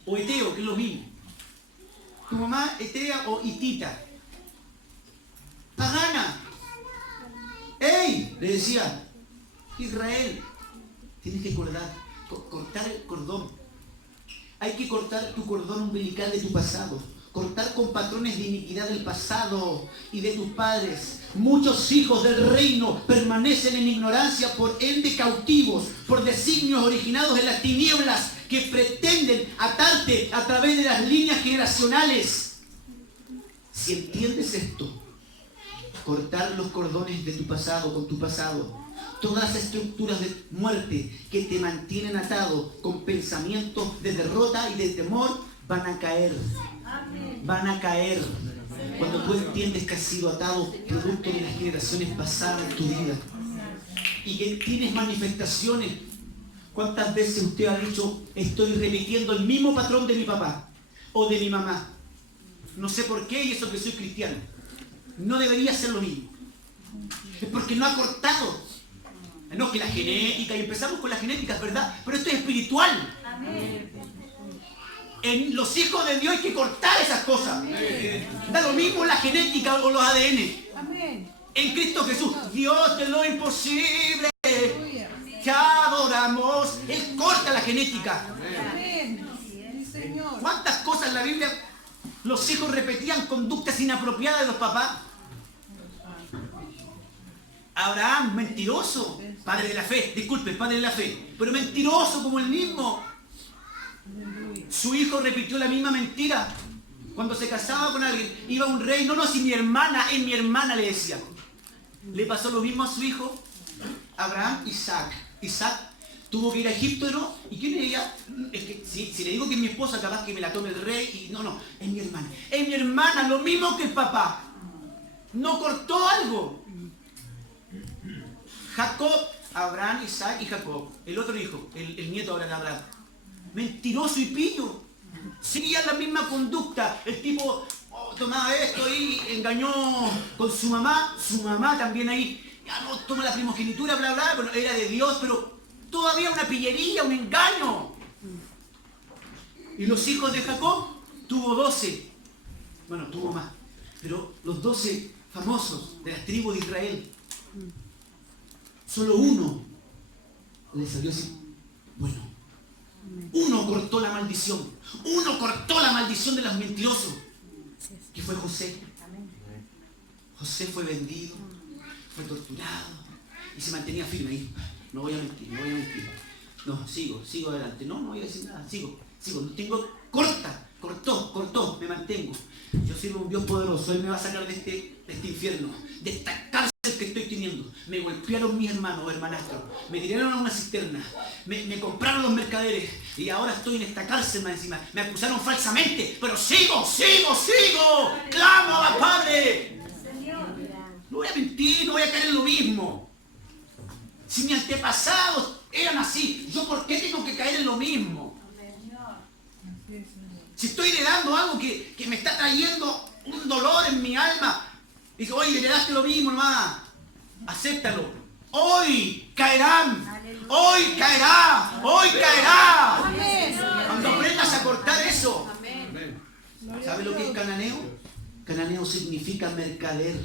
o eteo, que es lo mismo. Tu mamá etea o hitita. Pagana. ¡Ey! Le decía, Israel, tienes que cortar el cordón. Hay que cortar tu cordón umbilical de tu pasado. Cortar con patrones de iniquidad del pasado y de tus padres. Muchos hijos del reino permanecen en ignorancia, por ende cautivos, por designios originados en las tinieblas que pretenden atarte a través de las líneas generacionales. Si entiendes esto, cortar los cordones de tu pasado con tu pasado, todas las estructuras de muerte que te mantienen atado con pensamientos de derrota y de temor van a caer. Van a caer cuando tú entiendes que has sido atado producto de las generaciones pasadas en tu vida y que tienes manifestaciones. ¿Cuántas veces usted ha dicho, estoy repitiendo el mismo patrón de mi papá o de mi mamá? No sé por qué, y eso que soy cristiano. No debería ser lo mismo. Es porque no ha cortado. No, que la genética, y empezamos con la genética, es verdad, pero esto es espiritual. Amén. En los hijos de Dios hay que cortar esas cosas. Amén. Da lo mismo la genética o los ADN. Amén. En Cristo Jesús, Dios de lo imposible, te adoramos. Él corta la genética. Amén. ¿Cuántas cosas en la Biblia los hijos repetían conductas inapropiadas de los papás? Abraham, mentiroso, padre de la fe, disculpe, padre de la fe, pero mentiroso como el mismo. Su hijo repitió la misma mentira. Cuando se casaba con alguien, iba un rey, no, si mi hermana, es mi hermana, le decía. Le pasó lo mismo a su hijo, Abraham, Isaac. Isaac tuvo que ir a Egipto, ¿no? ¿Y quién es ella? Es que si le digo que es mi esposa, capaz que me la tome el rey. Y no, es mi hermana. Es mi hermana, lo mismo que el papá. No cortó algo. Jacob, Abraham, Isaac y Jacob. El otro hijo, el nieto ahora de Abraham. Mentiroso y pillo. Seguía la misma conducta. El tipo tomaba esto y engañó con su mamá. Su mamá también ahí. Ya no toma la primogenitura, bla, bla. Bueno, era de Dios, pero todavía una pillería, un engaño. Y los hijos de Jacob tuvo 12. Bueno, tuvo más. Pero los 12 famosos de las tribus de Israel, solo uno le salió así. Bueno, uno cortó la maldición. Uno cortó la maldición de los mentirosos. Que fue José. José fue vendido, fue torturado y se mantenía firme ahí. No voy a mentir, no voy a mentir. No, sigo adelante. No voy a decir nada, sigo. No tengo, cortó, me mantengo. Yo sirvo a un Dios poderoso, Él me va a sacar de este infierno, de esta cárcel que estoy teniendo. Me golpearon mis hermanos o hermanastros, me tiraron a una cisterna, me compraron los mercaderes y ahora estoy en esta cárcel más encima. Me acusaron falsamente, pero sigo. Clamo a Padre. No voy a mentir, no voy a caer en lo mismo. Si mis antepasados eran así, ¿yo por qué tengo que caer en lo mismo? Si estoy heredando algo que me está trayendo un dolor en mi alma, digo, oye, heredaste lo mismo, hermana, acéptalo. Hoy caerán, hoy caerá. Cuando aprendas a cortar eso. ¿Sabe lo que es cananeo? Cananeo significa mercader,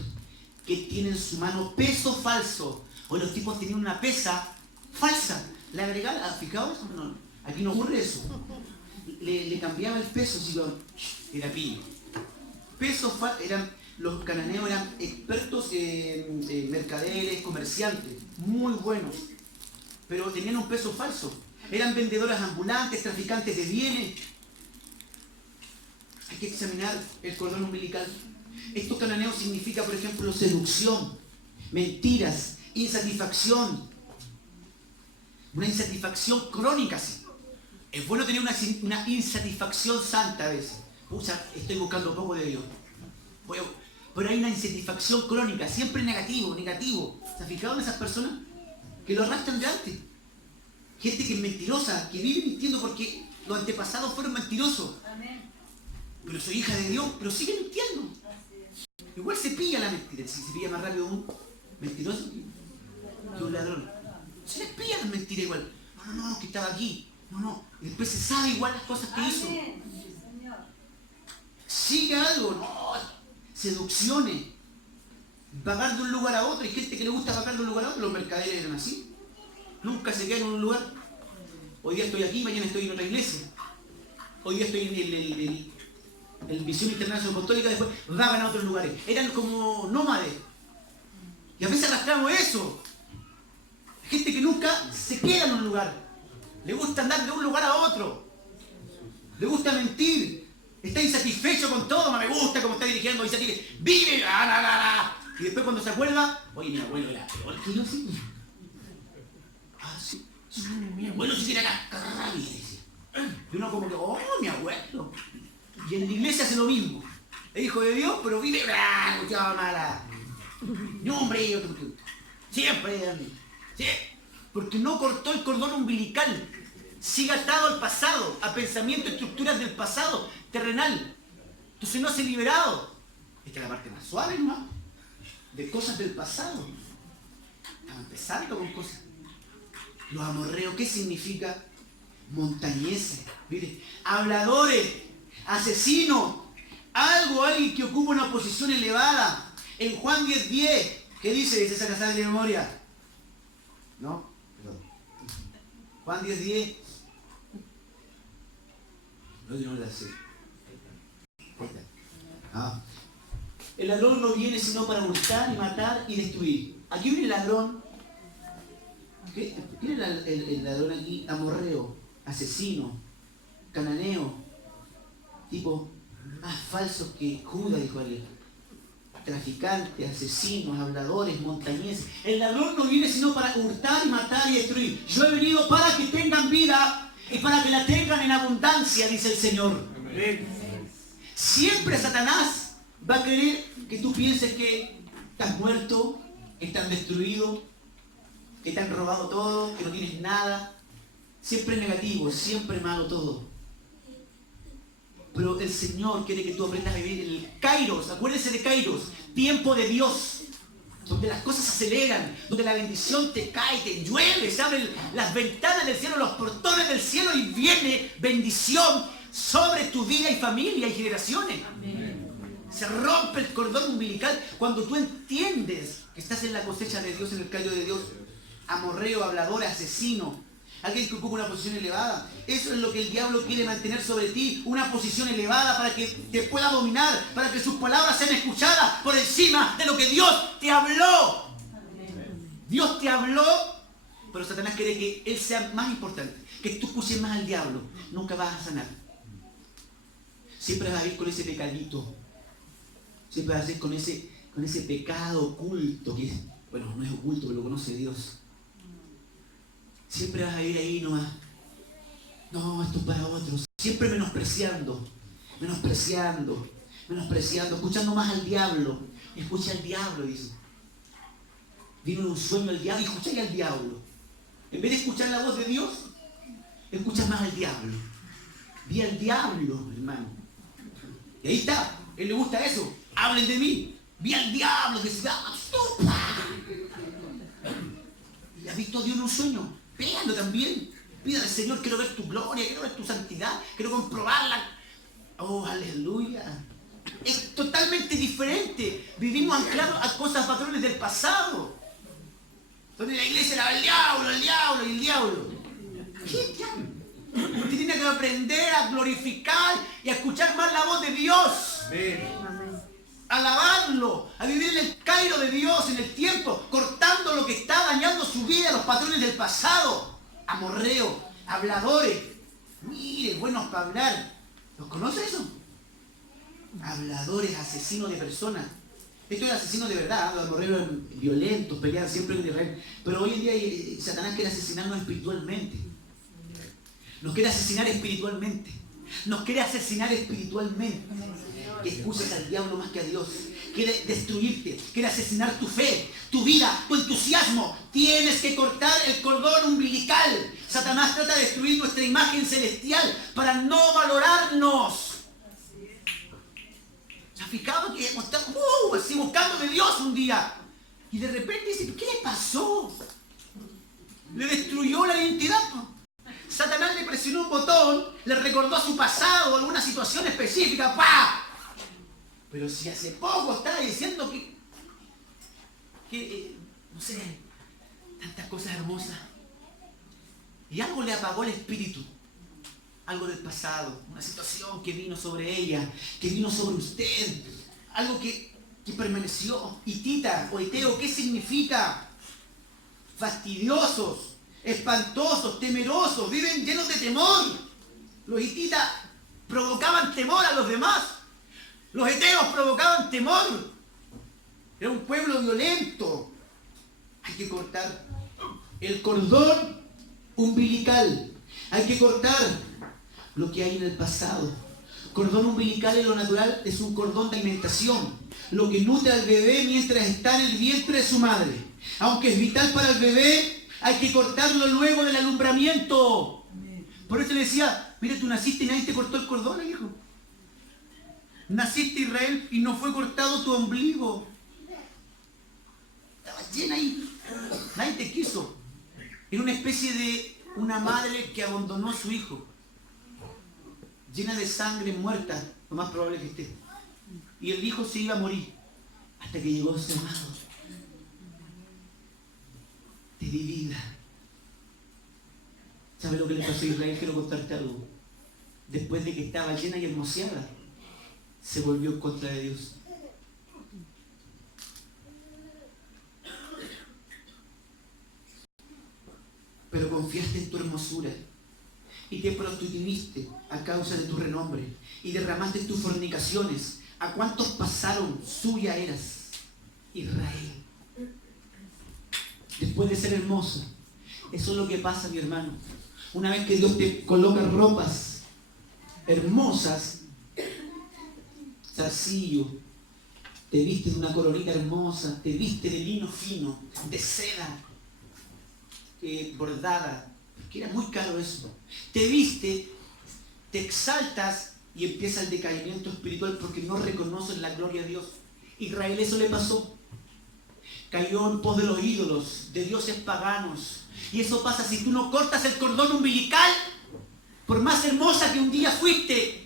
que tiene en su mano peso falso. Hoy los tipos tenían una pesa falsa. Le agregaba, ¿fijado eso? No, aquí no ocurre eso. Le cambiaba el peso, si era pillo. Los cananeos eran expertos mercaderes, comerciantes, muy buenos, pero tenían un peso falso. Eran vendedores ambulantes, traficantes de bienes. Hay que examinar el cordón umbilical. Esto cananeo significa, por ejemplo, seducción, mentiras, insatisfacción. Una insatisfacción crónica, sí. Es bueno tener una insatisfacción santa a veces. Pucha, estoy buscando un poco de Dios. Pero hay una insatisfacción crónica, siempre negativo. ¿Se han fijado en esas personas que lo arrastran de antes? Gente que es mentirosa, que vive mintiendo porque los antepasados fueron mentirosos. Pero soy hija de Dios, pero sigue mintiendo. Igual se pilla la mentira. Si se pilla más rápido un mentiroso que un ladrón. Se les pilla la mentira igual. No, que estaba aquí. No. Y después se sabe igual las cosas que hizo. Sigue algo. No. Seducciones. Vagar de un lugar a otro. Hay gente que le gusta vagar de un lugar a otro. Los mercaderes eran así. Nunca se quedan en un lugar. Hoy día estoy aquí, mañana estoy en otra iglesia. Hoy día estoy en el Visión Internacional Apostólica, después vagan a otros lugares. Eran como nómades. Y a veces arrastramos eso. Gente que nunca se queda en un lugar. Le gusta andar de un lugar a otro. Le gusta mentir. Está insatisfecho con todo. No me gusta cómo está dirigiendo. Vive. Y después cuando se acuerda, oye, mi abuelo era peor que yo, sí. Sí. Mi abuelo sí era rabia. Y uno como que, oh, mi abuelo. Y en la iglesia hace lo mismo. Es hijo de Dios, pero vive. Escuchaba mala. No, hombre, yo siempre. ¿Sí? Porque no cortó el cordón umbilical. Sigue atado al pasado, a pensamientos, estructuras del pasado, terrenal. Entonces no se ha liberado. Esta es la parte más suave, ¿no? De cosas del pasado. Estamos empezando con cosas. Los amorreos, ¿qué significa? Montañeses, mire, habladores, asesinos, alguien que ocupa una posición elevada. En Juan 10:10, ¿qué dice esa casada de memoria? ¿No? Perdón. Juan 10:10. No la sé. El ladrón no viene sino para hurtar y matar y destruir. Aquí viene el ladrón. ¿Quién es el ladrón aquí? Amorreo, asesino, cananeo, tipo más falsos que Judas, dijo alguien. Traficantes, asesinos, habladores, montañeses. El ladrón no viene sino para hurtar y matar y destruir. Yo he venido para que tengan vida y para que la tengan en abundancia, dice el Señor. Amén. Siempre Satanás va a querer que tú pienses que estás muerto, que estás destruido, que te han robado todo, que no tienes nada. Siempre negativo, siempre malo todo. Pero el Señor quiere que tú aprendas a vivir el Kairos. Acuérdense de Kairos, tiempo de Dios, donde las cosas se aceleran, donde la bendición te cae, te llueve, se abren las ventanas del cielo, los portones del cielo y viene bendición sobre tu vida y familia y generaciones. Amén. Se rompe el cordón umbilical cuando tú entiendes que estás en la cosecha de Dios, en el callo de Dios. Amorreo, hablador, asesino, alguien que ocupa una posición elevada. Eso es lo que el diablo quiere mantener sobre ti, una posición elevada para que te pueda dominar, para que sus palabras sean escuchadas por encima de lo que Dios te habló. Dios te habló pero Satanás quiere que él sea más importante, que tú escuches más al diablo. Nunca vas a sanar. Siempre vas a ir con ese pecadito. Siempre vas a ir con ese pecado oculto, que bueno, no es oculto, pero lo conoce Dios. Siempre vas a ir ahí nomás. No, esto es para otros. Siempre menospreciando, escuchando más al diablo. Escucha al diablo, dice. Vino en un sueño el diablo y escucha al diablo. En vez de escuchar la voz de Dios, escuchas más al diablo. Vi al diablo, hermano. Y ahí está. Él le gusta eso. Hablen de mí. Vi al diablo que se llama ¡Stupa! ¿Y has visto a Dios en un sueño? Pídalo también. Pídale al Señor, quiero ver tu gloria, quiero ver tu santidad, quiero comprobarla. Oh, aleluya. Es totalmente diferente. Vivimos anclados a cosas, patrones del pasado. Donde la iglesia era el diablo y el diablo. ¿Qué diablo? Usted tiene que aprender a glorificar y a escuchar más la voz de Dios. A alabarlo, a vivir en el cairo de Dios, en el tiempo, cortando lo que está dañando su vida, los patrones del pasado. Amorreos, habladores. Mire, buenos para hablar. ¿Los conoce eso? Habladores, asesinos de personas. Esto es asesinos de verdad, los amorreos violentos, pelean siempre en Israel. Pero hoy en día Satanás quiere asesinarnos espiritualmente. Nos quiere asesinar espiritualmente. Nos quiere asesinar espiritualmente. Que escuches al diablo más que a Dios. Quiere destruirte, quiere asesinar tu fe, tu vida, tu entusiasmo. Tienes que cortar el cordón umbilical. Satanás trata de destruir nuestra imagen celestial para no valorarnos. ¿Se ha fijado que estamos así buscando de Dios un día? Y de repente dice, ¿qué le pasó? Le destruyó la identidad. Satanás le presionó un botón, le recordó su pasado, alguna situación específica. ¡Pah! Pero si hace poco estaba diciendo que no sé, tantas cosas hermosas. Y algo le apagó el espíritu. Algo del pasado, una situación que vino sobre ella, que vino sobre usted. Algo que permaneció. Hitita o hiteo, ¿qué significa? Fastidiosos, espantosos, temerosos, viven llenos de temor. Los hititas provocaban temor a los demás. Los heteos provocaban temor. Era un pueblo violento. Hay que cortar el cordón umbilical. Hay que cortar lo que hay en el pasado. Cordón umbilical en lo natural es un cordón de alimentación. Lo que nutre al bebé mientras está en el vientre de su madre. Aunque es vital para el bebé, hay que cortarlo luego del alumbramiento. Por eso le decía, mira, tú naciste y nadie te cortó el cordón, hijo. Naciste Israel y no fue cortado tu ombligo. Estabas llena ahí. Nadie te quiso. Era una especie de una madre que abandonó a su hijo. Llena de sangre muerta, lo más probable que esté. Y el hijo se iba a morir. Hasta que llegó ese amado. Te di vida. ¿Sabes lo que le pasó a Israel? Quiero contarte algo. Después de que estaba llena y hermoseada, se volvió en contra de Dios. Pero confiaste en tu hermosura y te prostituiste a causa de tu renombre y derramaste tus fornicaciones. ¿A cuántos pasaron? Suya eras, Israel. Después de ser hermosa. Eso es lo que pasa, mi hermano. Una vez que Dios te coloca ropas hermosas, zarcillo, te viste de una coronita hermosa, te viste de lino fino, de seda bordada, porque era muy caro eso. Te viste, te exaltas y empieza el decaimiento espiritual porque no reconoces la gloria de Dios. Israel eso le pasó. Cayó en pos de los ídolos, de dioses paganos. Y eso pasa si tú no cortas el cordón umbilical. Por más hermosa que un día fuiste,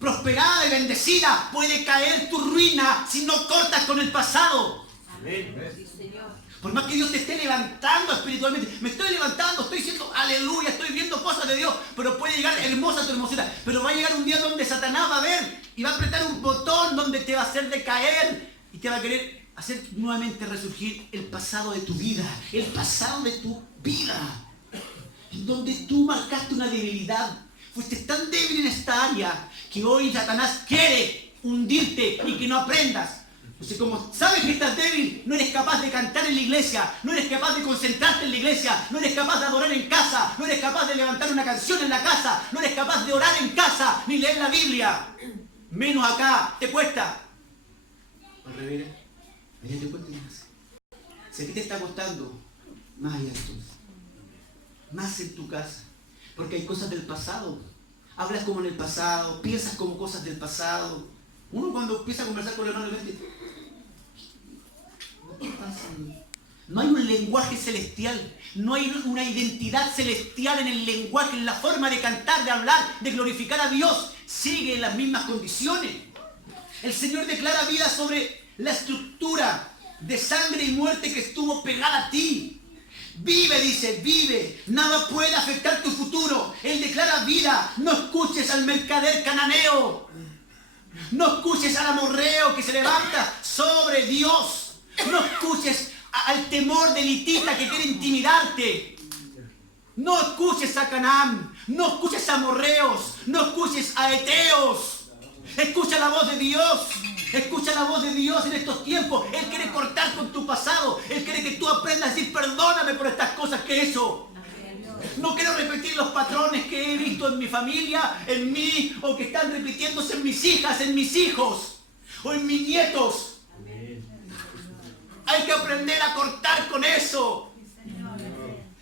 prosperada y bendecida, puede caer tu ruina si no cortas con el pasado. Amén. Por más que Dios te esté levantando espiritualmente, me estoy levantando, estoy diciendo aleluya, estoy viendo cosas de Dios, pero puede llegar hermosa tu hermosura. Pero va a llegar un día donde Satanás va a ver y va a apretar un botón donde te va a hacer decaer y te va a querer hacer nuevamente resurgir el pasado de tu vida, el pasado de tu vida, en donde tú marcaste una debilidad. Fuiste tan débil en esta área que hoy Satanás quiere hundirte y que no aprendas. Entonces, como sabes que estás débil, no eres capaz de cantar en la iglesia, no eres capaz de concentrarte en la iglesia, no eres capaz de adorar en casa, no eres capaz de levantar una canción en la casa, no eres capaz de orar en casa, ni leer la Biblia. Menos acá, te cuesta. Al revés, allá te cuesta más. Si a ti te está costando, más allá entonces. Más en tu casa. Porque hay cosas del pasado. Hablas como en el pasado, piensas como cosas del pasado. Uno cuando empieza a conversar con el hermano, ¿qué pasa? No hay un lenguaje celestial, no hay una identidad celestial en el lenguaje, en la forma de cantar, de hablar, de glorificar a Dios. Sigue en las mismas condiciones. El Señor declara vida sobre la estructura de sangre y muerte que estuvo pegada a ti. Vive, dice, vive. Nada puede afectar tu futuro. Él declara vida. No escuches al mercader cananeo. No escuches al amorreo que se levanta sobre Dios. No escuches al temor del hitita que quiere intimidarte. No escuches a Canaán. No escuches a amorreos. No escuches a heteos. Escucha la voz de Dios. Escucha la voz de Dios en estos tiempos. Él quiere cortar con tu pasado. Él quiere que tú aprendas a decir perdóname por estas cosas que he hecho. No quiero repetir los patrones que he visto en mi familia, en mí, o que están repitiéndose en mis hijas, en mis hijos, o en mis nietos. Hay que aprender a cortar con eso.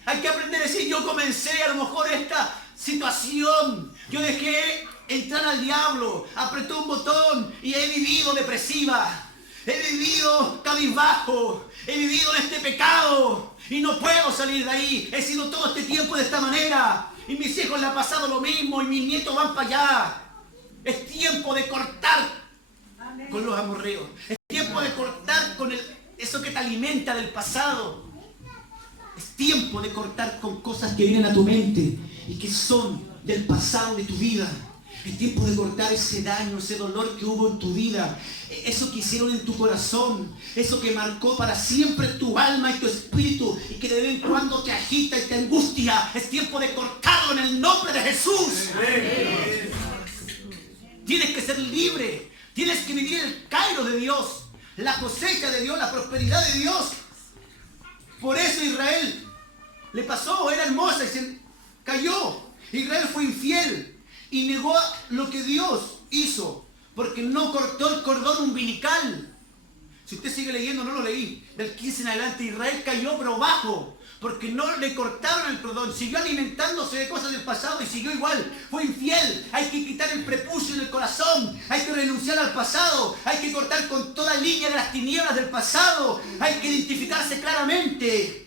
Hay que aprender a decir, yo comencé a lo mejor esta situación. Yo dejé entrar al diablo, apretó un botón y he vivido depresiva. He vivido cabizbajo. He vivido en este pecado. Y no puedo salir de ahí. He sido todo este tiempo de esta manera. Y mis hijos le ha pasado lo mismo. Y mis nietos van para allá. Es tiempo de cortar con los amorreos. Es tiempo de cortar con eso que te alimenta del pasado. Es tiempo de cortar con cosas que vienen a tu mente y que son del pasado de tu vida. Es tiempo de cortar ese daño, ese dolor que hubo en tu vida. Eso que hicieron en tu corazón. Eso que marcó para siempre tu alma y tu espíritu. Y que de vez en cuando te agita y te angustia. Es tiempo de cortarlo en el nombre de Jesús. Tienes que ser libre. Tienes que vivir el Cairo de Dios. La cosecha de Dios, la prosperidad de Dios. Por eso Israel le pasó, era hermosa y se cayó. Israel fue infiel. Y negó lo que Dios hizo, porque no cortó el cordón umbilical. Si usted sigue leyendo, no lo leí, del 15 en adelante, Israel cayó pero bajo, porque no le cortaron el cordón, siguió alimentándose de cosas del pasado y siguió igual, fue infiel. Hay que quitar el prepucio del corazón, hay que renunciar al pasado, hay que cortar con toda línea de las tinieblas del pasado, hay que identificarse claramente.